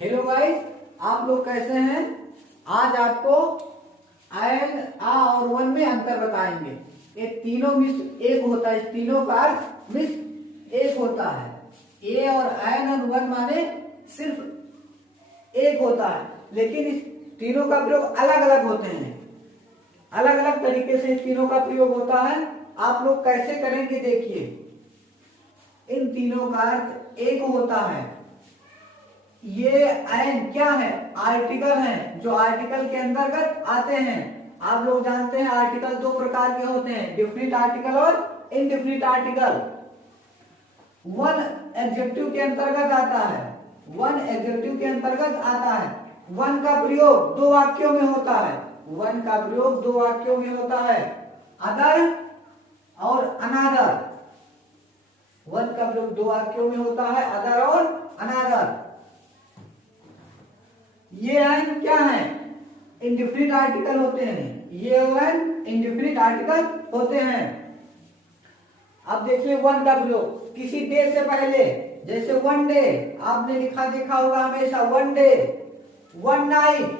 Hello guys, आप लोग कैसे हैं। आज आपको आयन आ और वन में अंतर बताएंगे। ये तीनों मिश्र एक होता है, इस तीनों का अर्थ मिश्र एक होता है। ए और आयन और वन माने सिर्फ एक होता है, लेकिन इस तीनों का प्रयोग अलग अलग होते हैं। अलग अलग तरीके से इन तीनों का प्रयोग होता है। आप लोग कैसे करेंगे देखिए। इन तीनों का अर्थ एक होता है। ये आयन क्या है? आर्टिकल हैं, जो आर्टिकल के अंतर्गत आते हैं। आप लोग जानते हैं आर्टिकल दो प्रकार के होते हैं, डिफिनिट आर्टिकल और इनडिफिनिट आर्टिकल। वन एडजेक्टिव के अंतर्गत आता है, वन एडजेक्टिव के अंतर्गत आता है। वन का प्रयोग दो वाक्यों में होता है, वन का प्रयोग दो वाक्यों में होता है, अदर और अनादर। वन का प्रयोग दो वाक्यों में होता है, अदर और अनादर। ये आयन क्या है? इंडिफिनिट आर्टिकल होते हैं। ये आयन इंडिफिनिट आर्टिकल होते हैं। अब देखिए वन का प्रयोग किसी डे से पहले, जैसे वन डे आपने लिखा देखा होगा हमेशा, one day, one night,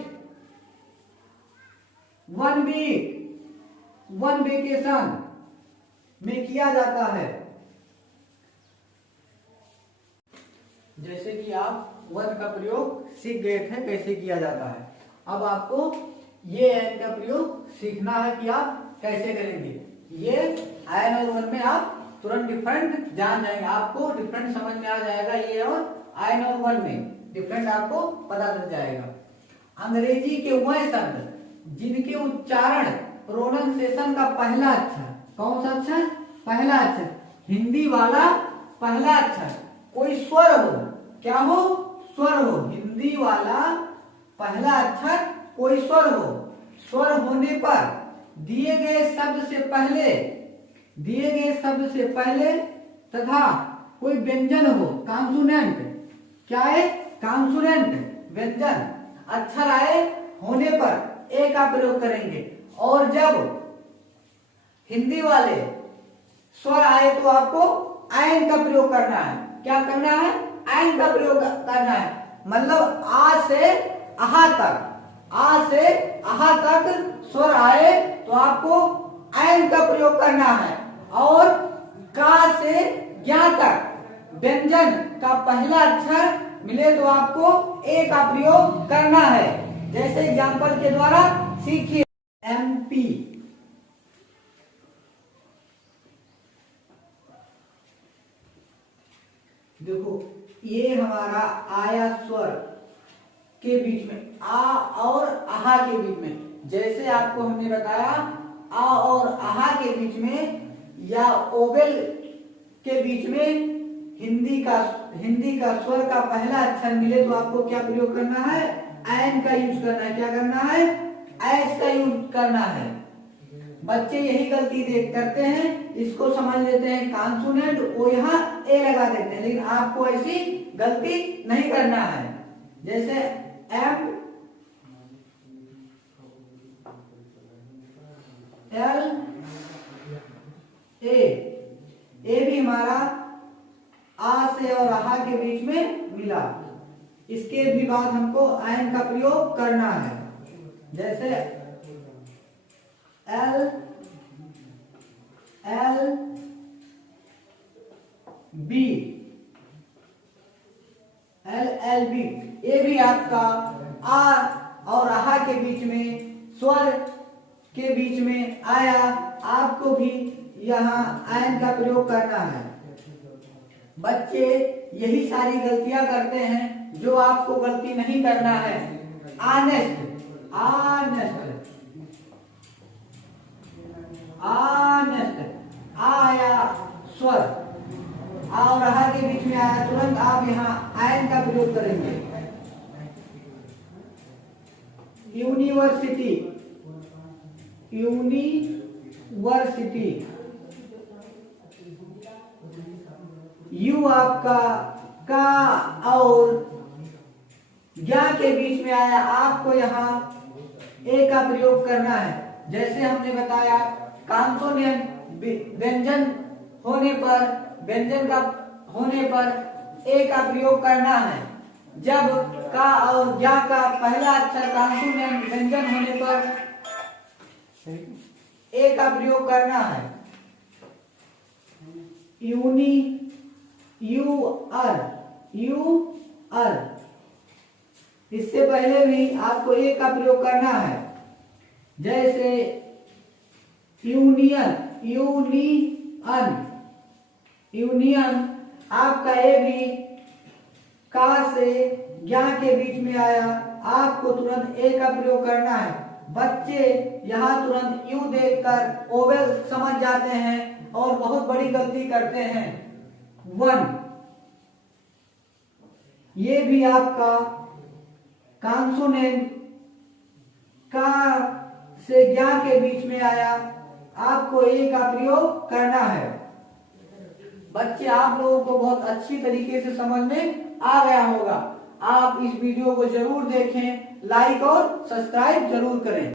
one week, one vacation में किया जाता है। जैसे कि आप वन का प्रयोग सीख गए थे कैसे किया जाता है। अब आपको ये आयन का प्रयोग सीखना है कि आप कैसे करेंगे। ये आयन और वन में आप तुरंत डिफरेंट जान जाएंगे, आपको डिफरेंट समझ में आ जाएगा। ये और आयन और वन में डिफरेंट आपको पता चल जाएगा। अंग्रेजी के वह शब्द जिनके उच्चारण प्रोनाउंसिएशन का पहला अक्षर, कौन सा अक्षर? पहला अक्षर, हिंदी वाला पहला अक्षर कोई स्वर हो, क्या हो? स्वर हो। हिंदी वाला पहला अक्षर कोई स्वर हो। स्वर होने पर दिए गए शब्द से पहले, दिए गए शब्द से पहले तथा कोई व्यंजन हो, कॉन्सोनेंट। क्या है? कॉन्सोनेंट व्यंजन अक्षर आए होने पर ए का प्रयोग करेंगे। और जब हिंदी वाले स्वर आए तो आपको आयन का प्रयोग करना है। क्या करना है? आयन का प्रयोग करना है। मतलब आ से आहा तक, आ से आहा तक स्वर आए तो आपको आयन का प्रयोग करना है। और का से ज्ञा तक व्यंजन का पहला अक्षर मिले तो आपको ए का प्रयोग करना है। जैसे एग्जांपल के द्वारा सीखिए। एमपी, देखो ये हमारा आया स्वर के बीच में, आ और आहा के बीच में। जैसे आपको हमने बताया आ और आहा के बीच में या ओवेल के बीच में हिंदी का स्वर का पहला अक्षर मिले तो आपको क्या प्रयोग करना है? आयन का यूज करना है। क्या करना है? एस का यूज करना है। बच्चे यही गलती करते हैं, इसको समझ लेते हैं कॉन्सोनेंट, वो यहाँ ए लगा देते हैं, लेकिन आपको ऐसी गलती नहीं करना है। जैसे एम एल ए भी हमारा आ से और आहा के बीच में मिला, इसके भी बाद हमको आयन का प्रयोग करना है। जैसे L L B, L L B, ये भी आपका आ और आहा के बीच में, स्वर के बीच में आया, आपको भी यहाँ आयन का प्रयोग करना है। बच्चे यही सारी गलतियां करते हैं जो आपको गलती नहीं करना है। आनेस्ट, आनेस्ट, आनेस्ट, आया स्वर, आ और आहा के बीच में आया, तुरंत आप यहाँ आयन का प्रयोग करेंगे। यूनिवर्सिटी, यूनिवर्सिटी, यू आपका का और ज्ञा के बीच में आया, आपको यहाँ ए का प्रयोग करना है। जैसे हमने बताया कॉन्सोनेंट व्यंजन होने पर, व्यंजन का होने पर ए का प्रयोग करना है। जब का और या का पहला अक्षर कांसोनेंट व्यंजन होने पर ए का प्रयोग करना है। यूनी, यू अर, इससे पहले भी आपको ए का प्रयोग करना है। जैसे यूनियन, आपका ए भी का से ज्ञा के बीच में आया, आपको तुरंत ए का प्रयोग करना है। बच्चे यहाँ तुरंत यू देखकर ओवेल समझ जाते हैं और बहुत बड़ी गलती करते हैं। वन, ये भी आपका कॉन्सोनेंट का से ज्ञा के बीच में आया, आपको ए का प्रयोग करना है। बच्चे, आप लोगों को बहुत अच्छी तरीके से समझ में आ गया होगा। आप इस वीडियो को जरूर देखें, लाइक और सब्सक्राइब जरूर करें।